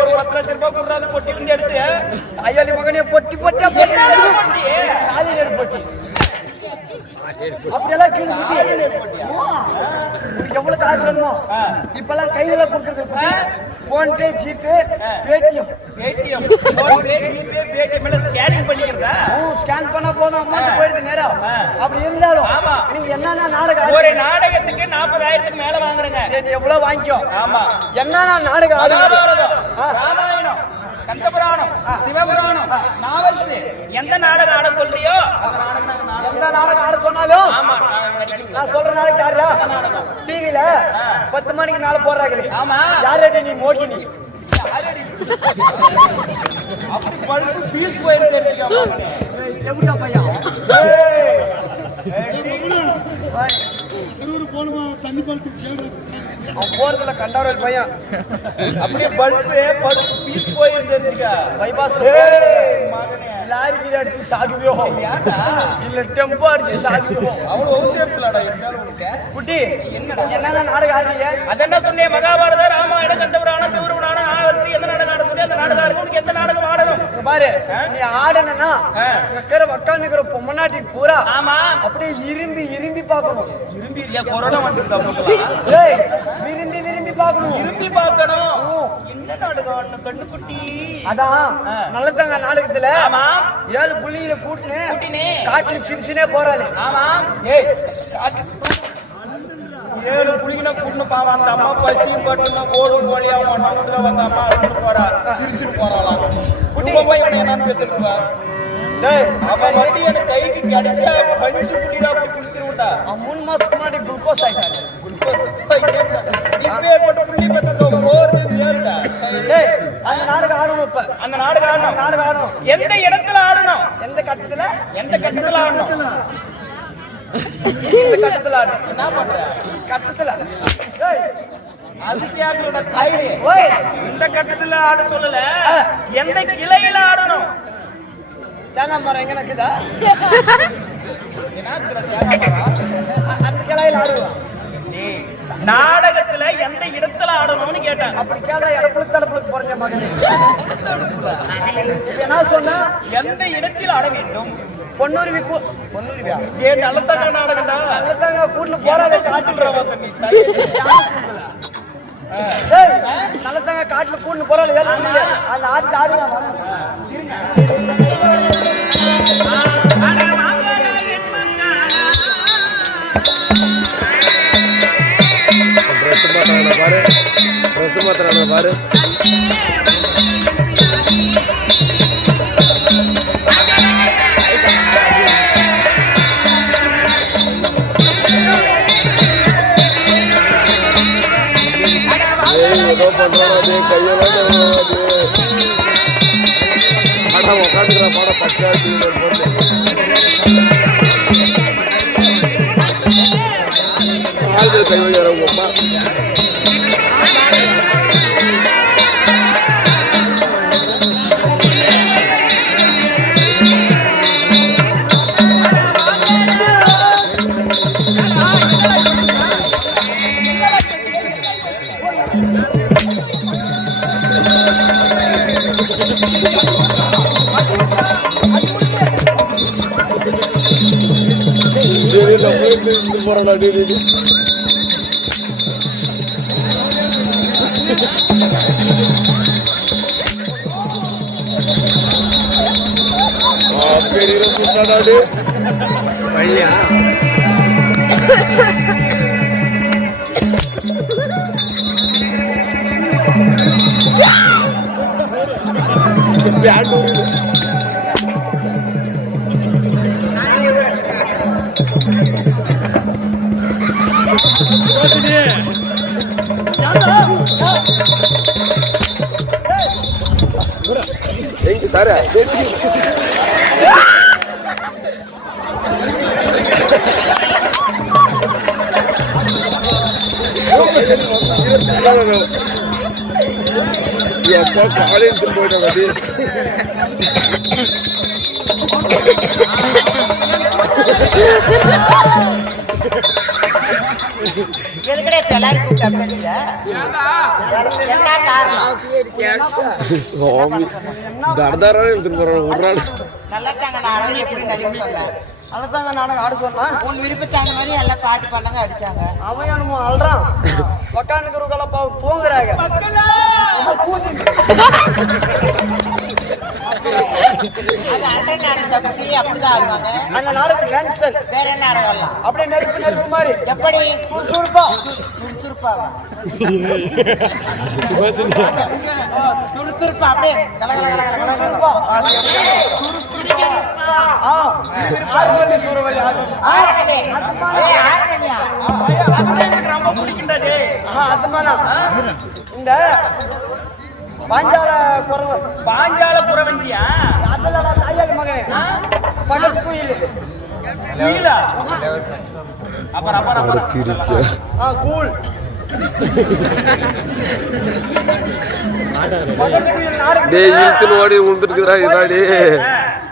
ஒரு 10 லட்சம் ரூபாய் கொடுறாது பொட்டி இருந்து எடுத்து ஐயாலி மகனே பொட்டி பொட்டியா பொட்டி காலிநேர் பொட்டி அப்படியெல்லாம் கீழே குட்டி உனக்கு எவ்வளவு காசு வேணுமோ இப்பெல்லாம் கையில கொடுக்கறது போன்பே ஜிபே பேடிஎம் ஸ்கேனிங் பண்ணிக்கிறதா ஸ்கேன் பண்ண போதும் அமௌண்ட் போயிடுது நேரம் அப்படி இருந்தாலும் நீங்க என்னன்னா நாடகம் ஒரு நாடகத்துக்கு 40,000க்கு மேல வாங்குறேங்க எவ்வளவு வாங்கிக்கோ ஆமா என்னன்னா நாடகம் ராமாயணம் கந்தபுராணம் சிவபுராணம் நாவல்ஸ் எந்த நாடகம் ஆட சொல்றியோ எந்த நாடகம் ஆட சொன்னாலும் ஆமா நான் சொல்ற நாளைக்கு யாரா டிவில 10 மணிக்கு மேல போடுறாங்களே ஆமா யாரடி நீ மோகினி அப்படி பழுப்பு பீஸ் போயிருக்கேன் எப்படியா பையன் போனுமா தண்ணி பழத்துக்கு போறதுல கண்டாரோல் பையன் அப்படியே பழுப்பு பீஸ் போயிருக்கா பைபாஸ் லாரி கீழ அடிச்சு சாகுவியோ இல்ல டெம்போ அடிச்சு சாகுவியோ அவ்வளவு ஓசியர்ஸ்லடா என்னால உனக்கு குட்டி என்னன்னா நாடகம் ஆடுறீங்க அதென்ன சொன்னே மகாபாரத ராமாயணம் கந்தபுராணம் சிவபுராணம் நாவல்ஸ் எந்த நாடகம் ஆட சொல்லி அந்த நாடகம் ஆடுறது உனக்கு எந்த நாடகம் ஆடணும் பாரு நீ ஆடணும்னா இருக்கிற உட்காந்துக்கிற பொம்மநாட்டிக்கு பூரா ஆமா அப்படியே இரும்பி இரும்பி பார்க்கணும் இரும்பி இல்லையா கொரோனா வந்துருக்கா விரும்பி விரும்பி பார்க்கணும் இரும்பி பார்க்கணும் என்ன நாடகம் கண்ணுக்குட்டி அதான் நல்லதாங்க நாடகத்துல ஆமா 7 புள்ளியில கூட்டினே காட்டுல சிரிச்சுனே போறாரு ஆமா ஏய் 7 புள்ளினா கூட்டு பாவம் அந்த அம்மா பசியும் பட்டுமா ஓடும் கோழியா ஒண்ணா விட்டுதான் வந்த அம்மா அழுட்டு போறா சிரிச்சுட்டு போறாளாம் குட்டி போய் இவனை என்னன்னு பெற்றுக்குவா அவன் மட்டும் எனக்கு கைக்கு கிடைச்சா பஞ்சு குட்டிடா அப்படி குடிச்சிருவா 3 மாசத்துக்கு முன்னாடி குளுக்கோஸ் ஆயிட்டாரு இப்பேற்பட்ட புள்ளி பெற்றுக்கோ போறது ஏறுடா அந்த நாடகம் ஆடணும் இப்ப அந்த நாடகம் ஆடணும் எந்த இடத்துல ஆடணும் எந்த கட்டத்துல ஆடணும் இந்த கட்டத்துல ஆடணும் என்ன பண்ற கட்டத்துல அதுக்கு யாரோட தாய் இந்த கட்டத்துல ஆட சொல்லல எந்த கிளையில ஆடணும் தேங்காய் மரம் எங்க இருக்குதா அந்த கிளையில ஆடுவான் நாடகத்துல எந்த இடத்துல ஆடணும்னு கேட்டேன் அப்படி கேட்டா இடப்புளுக்கு போறீங்க மகனே என்ன சொன்னா எந்த இடத்தில் ஆட வேண்டும் பொன்னுருவியா ஏன் நல்லத்தங்க நாடகம் தான் நல்லத்தங்க கூட்டுல போறாத காட்டுறவ நல்லத்தங்க காட்டுல கூட்டு போறாள் அந்த ஆட்டு ஆடுவாங்க ட்ரெஸ் மாத்திரான பாரு ஏதோ பண்றாது கையெல்லாம் ஆனா உட்காந்துக்கிற பாட பச்சா ஆளுகள் கை வைக்கிற உங்க போறா பெரிய கூட்டாடாடு பையா பேட்டு எங்க சார் எப்போ காலேஜ் போயிட்டோம் அது எதுக்கடே இப்ப எல்லாரும் கூப்பிட்டு என்ன காரணம்? சுவாமி தடதாரம் எடுத்துட்டு போறான் விடுறான். நல்லா தாங்க நாடகம் எப்படி நடிப்பாங்க. அதுதாங்க நானும் ஆட சொன்னேன். உன் விருப்பத்தாங்க மாதிரி எல்லாம் பாட்டு பண்ணாங்க அடிச்சாங்க. அவன் என்னமோ அல்றான். உக்காந்துக்கிறவங்கள பாவம் தூங்குறாங்க. அது அண்ணன் நாடகம் தப்பி அப்படிதான் ஆடுவாங்க. அந்த நாடகம் கேன்சல். வேற என்ன நாடகம் எல்லாம் அப்படியே நெருப்பு நெருப்பு மாதிரி எப்படி சுறுசுறுப்பா சுறுசுறுப்பாவா? சுபாஷினி சுறுசுறுப்பா அப்படியே சுறுசுறுப்பா. ஆ, ஆறுவல்லி சூறவல்லி ஆடு. எனக்கு ரொம்ப பிடிக்கும்டா டேய். அதுமானா இந்த பாஞ்சால குறவு பாஞ்சால புறவஞ்சியா? அதெல்லாம் தாயாளி மகனே பக்கத்து குயில் கீழா? அப்புறம் திருப்பி கூழ் பக்கத்து குயில் நாடு டேய் இழுத்துன்னு ஓடி விழுந்துருக்குறா இதாடி.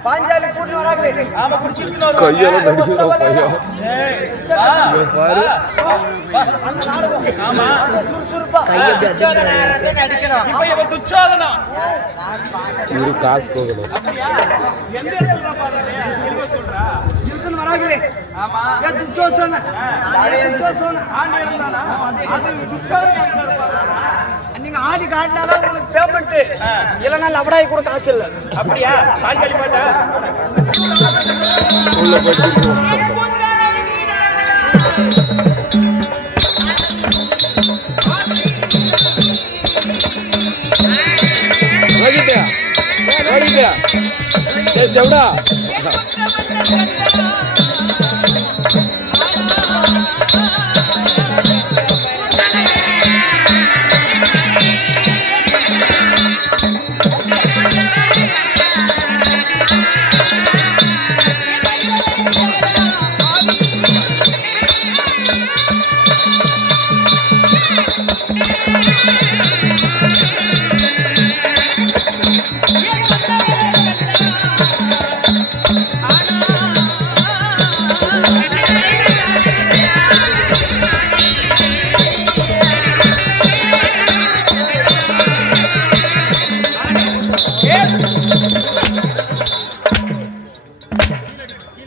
பாஞ்சாலி கூட்டு வராங்க. ஆமா குடிச்சிட்டு கையெல்லாம் நடிச்சுதான் பையன். பாரு அந்த நாடகம் ஆமா சுறுசுறுப்பா நடிக்கணும். இப்ப இவன் துச்சாதனா. இவரு காசு போகணும். அப்படியா? எந்த இடத்துல பாருங்க தெளிவா சொல்றா. இருக்குன்னு வராங்களே. ஆமா ஏன் துச்சோசன துச்சோசன ஆண்டி இருந்தானா? அது துச்சாதனா இருந்தாரு. நீங்க ஆடி காட்டினாதான் உங்களுக்கு பேமெண்ட். இல்லைன்னா லபடாய் கூட காசு இல்லை. அப்படியா? பாஞ்சாலி பாட்டா? உள்ள போயிட்டு வாங்கிட்டியா வாங்கிட்டியா டேய் செவடா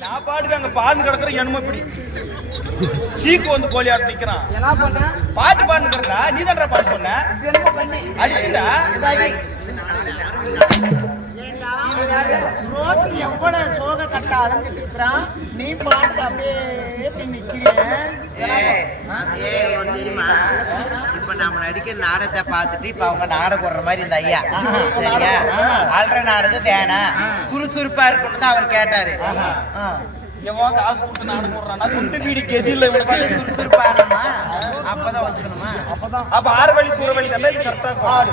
நான் பாட்டுக்கு அங்க பாடு கிடக்குற என்னமோ இப்படி சீக்கு வந்து கோழியாட்டு நிக்கிறான். என்ன பண்ண பாட்டு பாடு கிடக்குறா. நீ தான்டா பாட்டு சொன்ன. என்ன பண்ணி அடிச்சுடா. ரோஸ் எவ்வளவு சோக கட்ட அளந்துட்டு இருக்கிறான். நீ பாட்டு அப்படியே நிக்கிறேன். தெரியுமா? இப்ப நம்ம நடிக்கிற நாடகத்தை பார்த்துட்டு இப்ப அவங்க நாடகம் வர்ற மாதிரி இந்த ஐயா சரியா அல்ற நாடகம் வேணாம் சுறுசுறுப்பா இருக்கணும் தான் அவர் கேட்டாரு. எவன் காசு கொடுத்து நாடகம் போடுறானா? துண்டு பீடி கெதி இல்ல இவனுக்கு. சுறுசுறுப்பா இருக்கணுமா? அப்பதான் வந்துக்கணுமா? அப்ப ஆறு வழி சூற வழி தானே இது கரெக்டா பாடு.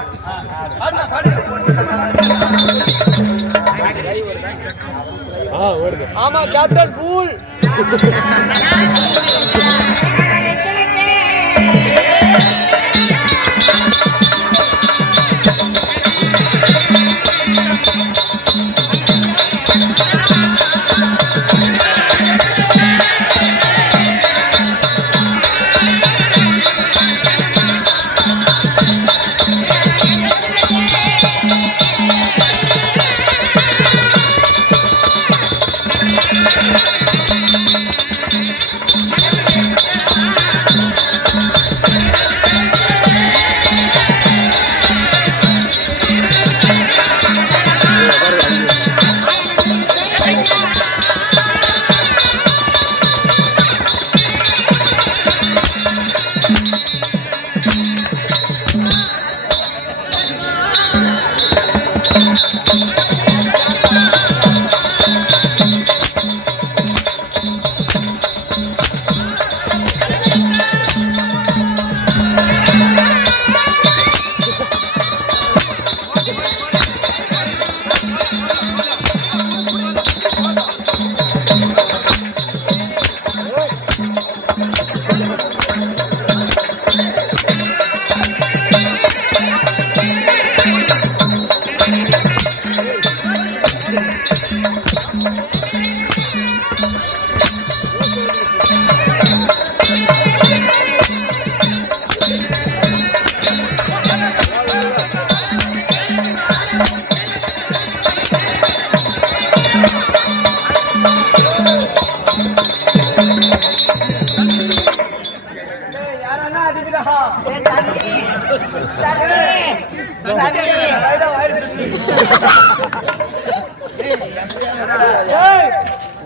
ஆமா கேப்டன் கூல்.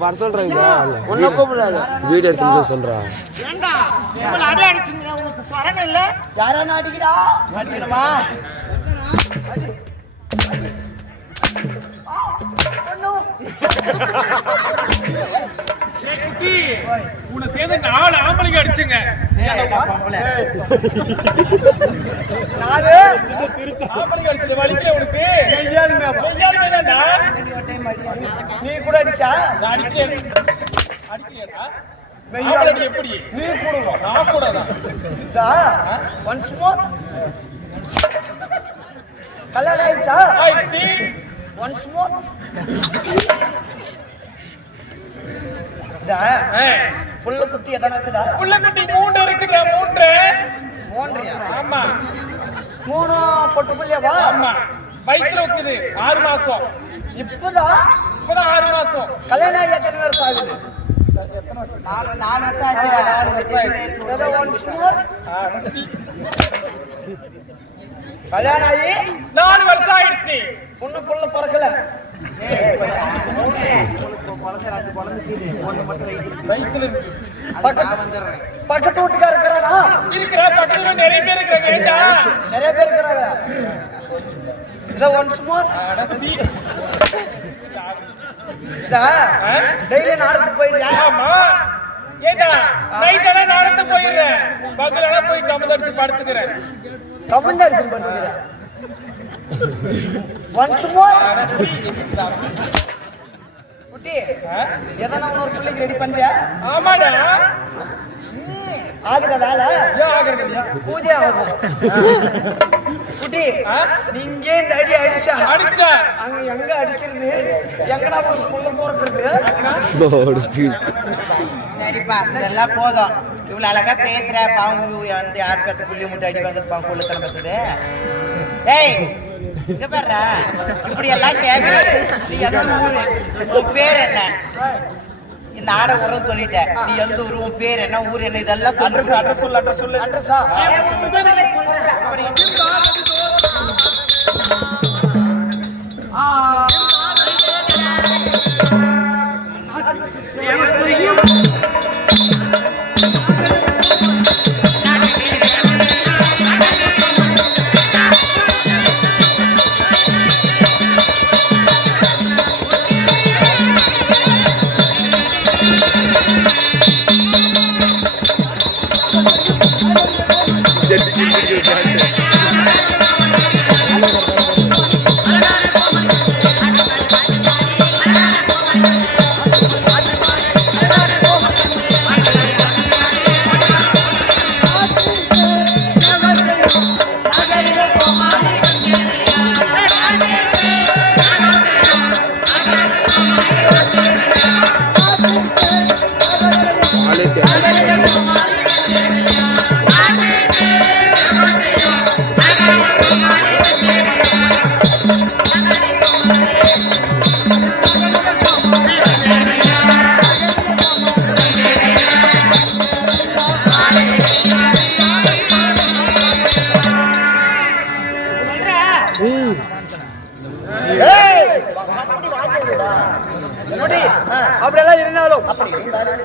வர சொல்றீங்க ஒன்ன கூப்பிடாத வீடு எடுத்து சொல்றா ஏண்டா உங்களை அடி அடிச்சுங்க உனக்கு சொரணை இல்ல யாரான அடிக்கிறா அடிக்கணுமா உன்னை சேர்ந்து 4 ஆம்பளைங்க அடிச்சுங்க பொம்பளை நானு ஆம்பளைங்க அடிச்சது வலிக்கல உனக்கு நீ கூட அடிச்சா நான் அடிக்கலையாடா ஆம்பளை எப்படி நீ கூடுவோம் நான் கூட தான் ஒன்ஸ் மோர் கல்யாணம் ஆயிடுச்சா ஆயிடுச்சு ஒன்ஸ் மோர் புள்ள குட்டி எதனா இருக்குதா புள்ள குட்டி 3 இருக்குடா 3 மூன்றியா ஆமா 3 பொட்டு புள்ளியவா ஆமா வயித்துல இருக்குது 6 மாசம் இப்பதான் 6 மாசம் கல்யாணம் ஆகி எத்தனை வருஷம் ஆகுது 4 வருஷம் ஒன்ஸ் மோர் கல்யாணம் ஆகி 4 வருஷம் ஆயிடுச்சு பொண்ணு புள்ள பிறக்கல வயித்துல இருக்கு பக்கத்து வீட்டுக்கார இருக்கிறானா இருக்கிற பக்கத்துல நிறைய பேர் இருக்கிறாங்க ஏண்டா நிறைய பேர் இருக்கிறாங்க இத ஒன்ஸ் மோர் டெய்லி நாடகத்துக்கு போயிருக்கியா ஆமா ஏண்டா நைட் எல்லாம் நடந்து போயிடுறேன் பகலெல்லாம் போய் கம்பு படுத்துக்கிறேன் கம்பஞ்ச அரிசி பண்ணுகிறேன் ஒன்ஸ் மோர் குட்டி எதனா இன்னொரு பிள்ளைக்கு ரெடி பண்றியா ஆமாடா ஆகுத வேலை ஏன் ஆகுறது பூஜை ஆகும் குட்டி நீங்க இந்த அடி அடிச்சா அடிச்ச அங்க எங்க அடிக்கிறது எங்கடா ஒரு புள்ள போறது சரிப்பா இதெல்லாம் போதும் இவ்வளவு அழகா பேசுற பாவம் வந்து யார் பேத்த புள்ளி முட்டை அடி வாங்குறது பாவம் கொள்ளத்தனம் பத்துது ஏய் இங்க பாரு இப்படி எல்லாம் கேக்குறது நீ எந்த ஊரு உன் பேர் என்ன இந்த ஆட ஊரும் சொல்லிட்டேன் நீ எந்த ஊரு உன் பேர் என்ன ஊர் என்ன இதெல்லாம் அட்ரஸ் சொல்லு அட்ரஸா அப்படியெல்லாம் இருந்தாலும்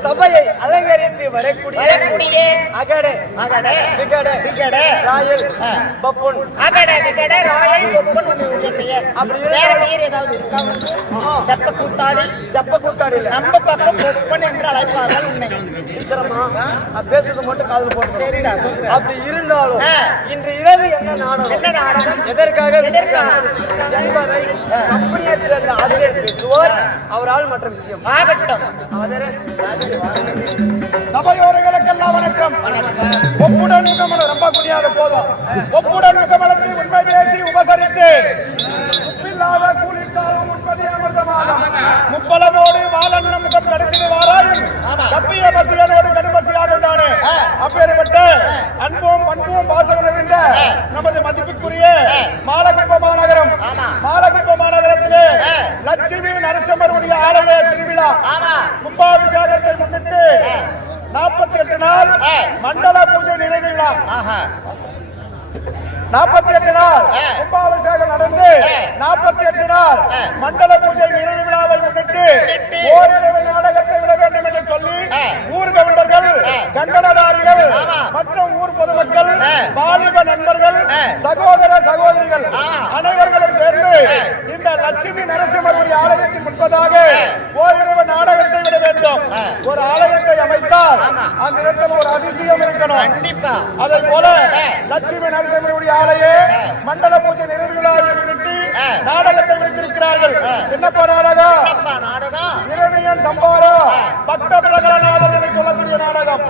சபையை அலங்கரித்து வரக்கூடிய அகடே விகடே ராயல் பப்புன் அப்படி ஜப்ப கூத்தாடி நம்ம பக்கம் பொப்பன் என்று அழைப்பார்கள் உன்னை பேசுறது மட்டும் காதல் போட்டு சரிடா அப்படி இருந்தாலும் இன்று இரவு என்ன நாடகம் எதற்காக என்பதை கம்பெனியை சேர்ந்த ஆசிரியர் பேசுவார் அவரால் மற்ற விஷயம் ஆகட்டும் சபையோர்களுக்கெல்லாம் வணக்கம். ஒப்புடன் முகமல ரொம்ப முடியாத போதும் ஒப்புடன் முகமலத்தை உண்மை பேசி உபசரித்து உப்பில்லாத கூலிக்காலம் உண்பதே அமிர்தமாகும். முப்பலமோடு வாழன்ன முகம் தடுத்து வாராயும் தப்பிய பசியனோடு கடுபசியாதானே. அப்பேற்பட்ட அன்பும் பண்பும் பாசம் நிறைந்த நமது மதிப்புக்குரிய மாலகுப்ப மாநகரத்திலே லட்சுமி நரசிம்மருடைய ஆலய திருவிழா கும்பாபிஷேகத்தை முன்னிட்டு 48 நாள் மண்டல பூஜை நிறைவு விழா 48 நாள் கும்பாபிஷேகம் நடந்து 48 நாள் மண்டல பூஜை நிறைவு விழாவை முன்னிட்டு ஓரிரவு நாடகத்தை விட வேண்டும் என்று சொல்லி ஊர் கவுண்டர்கள், கண்டனதாரிகள் மற்றும் ஊர் பொதுமக்கள், வாலிப நண்பர்கள், சகோதர சகோதரிகள் அனைவர்களும் சேர்ந்து இந்த லட்சுமி நரசிம்மருடைய ஆலயத்தின் முன்பதாக ஓரிரவு நாடகத்தை விட வேண்டும். ஒரு ஆலயத்தை அமைத்தால் அந்த இடத்தில் ஒரு அதிசயம் இருக்கணும். அதை போல லட்சுமி நரசிம்மருடைய ஆலய மண்டல பூஜை நிறைவு விழாவை முன்னிட்டு நாடகத்தை வைத்திருக்கிறார்கள். என்னப்பா நாடகம்? இரணியன் சம்பாரம் பக்த பிரகலநாதன் என்று சொல்லக்கூடிய நாடகம்.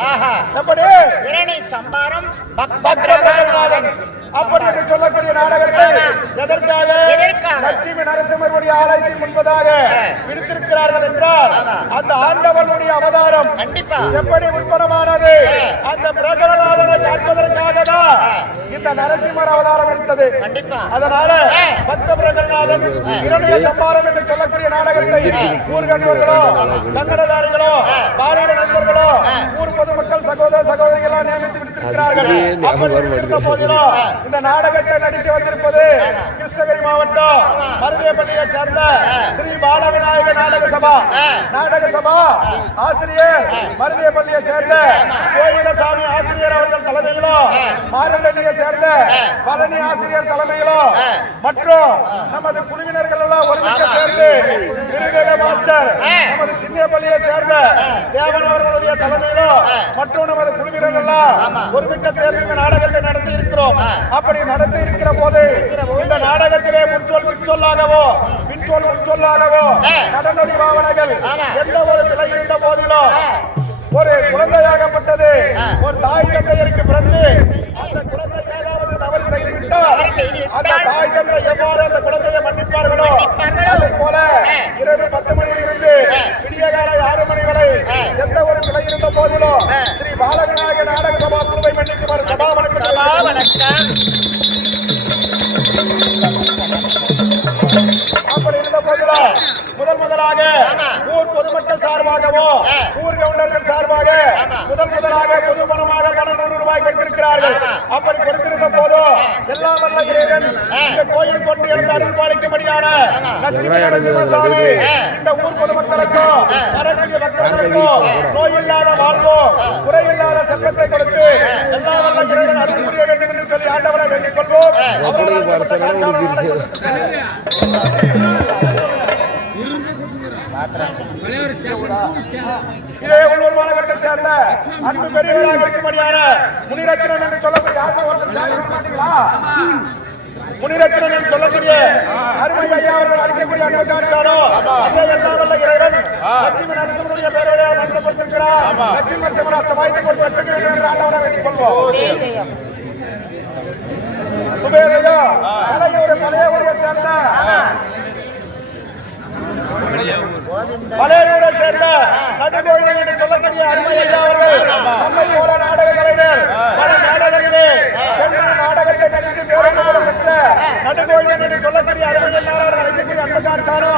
எப்படி இரணி சம்பாரம் பக்த பிரகலநாதன் அப்படி என்று சொல்லக்கூடிய நாடகத்தை எதற்காக லட்சுமி நரசிம்மருடைய ஆலயத்தின் முன்பதாக விடுத்திருக்கிறார்கள் என்றால் அந்த ஆண்டவனுடைய அவதாரம் எப்படி உற்பத்தமானது அந்த பிரகலநாதனை காண்பதற்காக தான் இந்த நரசிம்மர் அவதாரம் எடுத்தது. அதனால பக்த பிரகலநாதன் இரணிய சம்பாரம் என்று சொல்லக்கூடிய நாடகத்தை ஊர் கண்டவர்களோ, கன்னடதாரிகளோ, பாலின நண்பர்களோ, ஊர் பொதுமக்கள், சகோதர சகோதரிகளோ நியமித்து விடுத்திருக்கிறார்கள். அப்படி இருந்த போதிலும் இந்த நாடகத்தை நடிக்க வந்திருப்பது கிருஷ்ணகிரி மாவட்டம் மருதேப்பள்ளியை சேர்ந்த ஸ்ரீ பாலவிநாயக நாடக சபா ஆசிரியர் மருதேப்பள்ளியை சேர்ந்த கோவிந்தசாமி ஆசிரியர் அவர்கள் தலைமையிலும், மாரண்டல்லியை சேர்ந்த பழனி ஆசிரியர் தலைமையிலும் மற்றும் நமது குழுவினர்கள் எல்லாம் ஒருமிக்க சேர்ந்து விருதக மாஸ்டர் நமது சின்னப்பள்ளியை சேர்ந்த தேவன் அவர்களுடைய தலைமையிலும் மற்றும் நமது குழுவினர்கள் எல்லாம் ஒருமிக்க சேர்ந்து இந்த நாடகத்தை நடத்தி இருக்கிறோம். அப்படி நடத்தி இருக்கிற போது இந்த நாடகத்திலே முன்சொல் பின்சொல்லாகவோ பின்சொல் முன்சொல்லாகவோ நடனொடி பாவனைகள் எந்த ஒரு பிழை இருந்த போதிலும் ஒரு குழந்தையாகப்பட்டது ஒரு தாய் தந்தையருக்கு பிறந்து அந்த குழந்தை ஏதாவது தவறு செய்துவிட்டால் அந்த தாய் தந்தை எவ்வாறு அந்த குழந்தையை மன்னிப்பார்களோ அதை போல இரவு 10 மணியில் இருந்து விடிய காலை 6 மணி வரை எந்த ஒரு பிழை இருந்த போதிலும் ஸ்ரீ பாலவிநாயக நாடக சபா குழுவை மன்னிக்குமாறு சபா வணக்கம். அப்படி இருந்த போதிலும் முதலாக ஊர் பொதுமக்கள் சார்பாகவோ ஊர் கவுண்டர்கள் சார்பாக முதலாக பொது பணமாக பணம் 100 ரூபாய் கொடுத்திருக்கிறார்கள். அப்படி கொடுத்திருந்த போதும் எல்லாம் வல்ல இறைவன் இந்த கோயில் கொண்டு எழுந்த அருள் பாலிக்கும்படியான லட்சுமி நரசிம்மசாமி இந்த ஊர் பொதுமக்களுக்கும் வரக்கூடிய பக்தர்களுக்கும் நோயில்லாத வாழ்வோ குறையில்லாத செல்வத்தை கொடுத்து எல்லாம் வல்ல இறைவன் அருள் புரிய வேண்டும் என்று சொல்லி ஆண்டவரை வேண்டிக் கொள்வோம். இதே உள்ளூர் மாநகரத்தை சேர்ந்த அன்பு பெரியவராக இருக்கும்படியான முனிரத்னம் என்று சொல்லக்கூடிய முனிரத்னம் என்று சொல்லக்கூடிய அருமை ஐயா அவர்கள் அளிக்கக்கூடிய அன்பு காட்சாரோ அதே எல்லாம் வல்ல இறைவன் லட்சுமி நரசிம்மருடைய பேரவையை நடத்த கொடுத்திருக்கிறார். லட்சுமி நரசிம்மர் அஷ்டமாயத்தை கொடுத்து வச்சுக்க வேண்டும் என்று ஆண்டவரை வேண்டிக் கொள்வோம். சுபேதையோ பழைய ஊரை சேர்ந்த பழையூரை சேர்ந்த நடுகோயிலை என்று சொல்லக்கூடிய அருமை ஐயா அவர்கள் நம்மை போல நாடக கலைஞர் பல நாடகங்களே சென்று நாடகத்தை நடித்து பேரம்பலம் பெற்ற நடுகோயிலை என்று சொல்லக்கூடிய அருமை ஐயா அவர்கள் அழைக்கக்கூடிய அன்பு காட்சானோ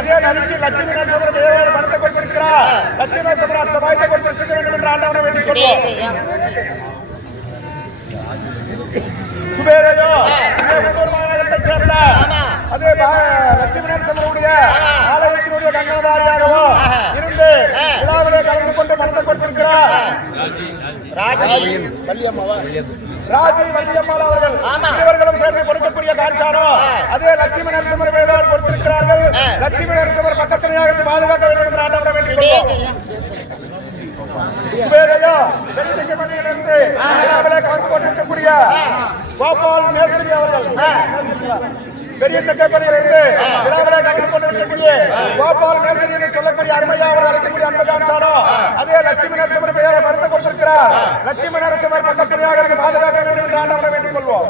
அதே நடிச்சு லட்சுமி நரசிம்மர் தேவையான பணத்தை கொடுத்திருக்கிறார். லட்சுமி நரசிம்மர் சபாயத்தை கொடுத்து வச்சுக்க வேண்டும் என்று ஆண்டவனை வேண்டிக் கொள்வோம். சுபேதையோ உள்ளூர் மாநகரத்தை சேர்ந்த அதே லட்சுமி நரசிம்மருடைய ஆலயத்தினுடைய கங்கணதாரியாகவோ இருந்து விழாவிலே கலந்து கொண்டு பணத்தை கொடுத்திருக்கிறார் ராஜி வள்ளியம்மாள் அவர்கள் இவர்களும் சேர்ந்து கொடுக்கக்கூடிய காட்சானோ அதே லட்சுமி நரசிம்மர் வேளாண் கொடுத்திருக்கிறார்கள். லட்சுமி நரசிம்மர் பக்கத்திலேயே இருந்து பாதுகாக்க வேண்டும் என்று ஆண்டவரை வேண்டிக் கொள்வோம். சுபேதையோ வெளிச்சமணியிலிருந்து விழாவிலே கலந்து கொண்டிருக்கக்கூடிய கோபால் மேஸ்திரி அவர்கள் பெரிய தக்கப்பதிலிருந்து விழாவிலே கலந்து கொண்டிருக்கக்கூடிய கோபால் மேஸ்திரி என்று சொல்லக்கூடிய அருமையா அவர்கள் அழைக்கக்கூடிய அன்பு காட்சானோ அதே லட்சுமி நரசிம்மர் பெயரை படுத்த கொடுத்திருக்கிறார். லட்சுமி நரசிம்மர் பக்கத்திலேயே பாதுகாக்க வேண்டும் என்று ஆண்டவரை வேண்டிக் கொள்வோம்.